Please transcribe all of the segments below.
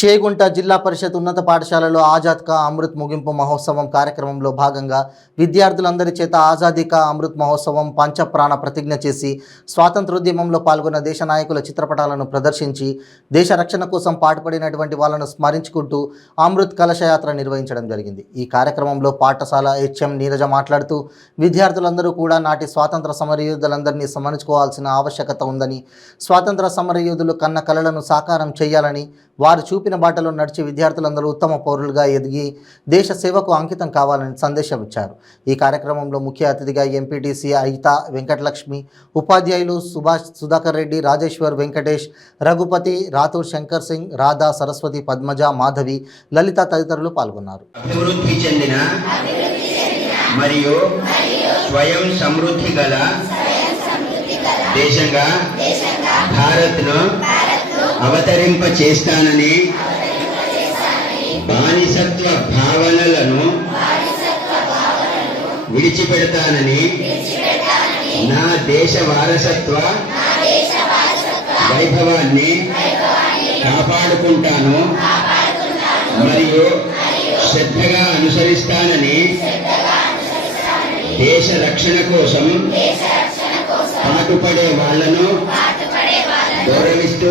చేగుంట జిల్లా పరిషత్ ఉన్నత పాఠశాలలో ఆజాద్ కా అమృత్ ముగింపు మహోత్సవం కార్యక్రమంలో భాగంగా విద్యార్థులందరి చేత ఆజాదీ కా అమృత్ మహోత్సవం పంచప్రాణ ప్రతిజ్ఞ చేసి స్వాతంత్రోద్యమంలో పాల్గొన్న దేశ నాయకుల చిత్రపటాలను ప్రదర్శించి దేశ రక్షణ కోసం పాటుపడినటువంటి వాళ్ళను స్మరించుకుంటూ అమృత్ కలశయాత్ర నిర్వహించడం జరిగింది। ఈ కార్యక్రమంలో పాఠశాల హెచ్ఎం నీరజ మాట్లాడుతూ విద్యార్థులందరూ కూడా నాటి స్వాతంత్ర సమరయోధులందరినీ స్మరించుకోవాల్సిన ఆవశ్యకత ఉందని, స్వాతంత్ర సమరయోధులు కన్న కలలను సాకారం చేయాలని, వారు చూపిన బాటలో నడిచి విద్యార్థులందరూ ఉత్తమ పౌరులుగా ఎదిగి దేశ సేవకు అంకితం కావాలని సందేశం ఇచ్చారు। ఈ కార్యక్రమంలో ముఖ్య అతిథిగా ఎంపీటీసీ అయితా వెంకటలక్ష్మి, ఉపాధ్యాయులు సుభాష్ సుధాకర్ రెడ్డి, రాజేశ్వర్, వెంకటేష్, రఘుపతి, రాథోడ్ శంకర్ సింగ్, రాధా, సరస్వతి, పద్మజ, మాధవి, లలిత తదితరులు పాల్గొన్నారు। అభివృద్ధి చెందిన మరియు స్వయం సమృద్ధి గల దేశంగా భారత్ను అవతరింప చేస్తానని, బానిసత్వ భావనలను విడిచిపెడతానని, నా దేశ వారసత్వ వైభవాన్ని కాపాడుకుంటాను మరియు శ్రద్ధగా అనుసరిస్తానని, దేశ రక్షణ కోసం పాటుపడే వాళ్లను గౌరవిస్తూ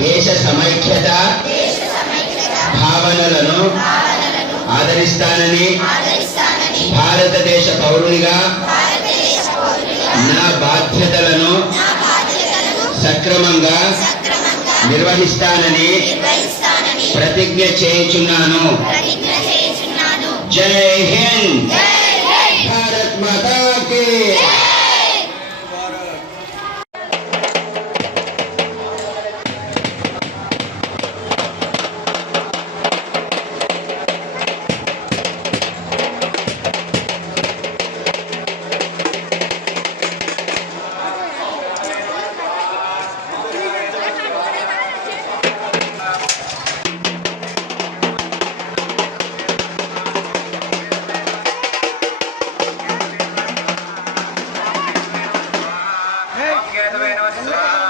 దేశ సమైక్యత భావనలను ఆదరిస్తానని, భారతదేశ పౌరునిగా నా బాధ్యతలను సక్రమంగా నిర్వహిస్తానని ప్రతిజ్ఞ చేయుచున్నాను। జై హింద్, భారత్ మాతా కీ। Hey!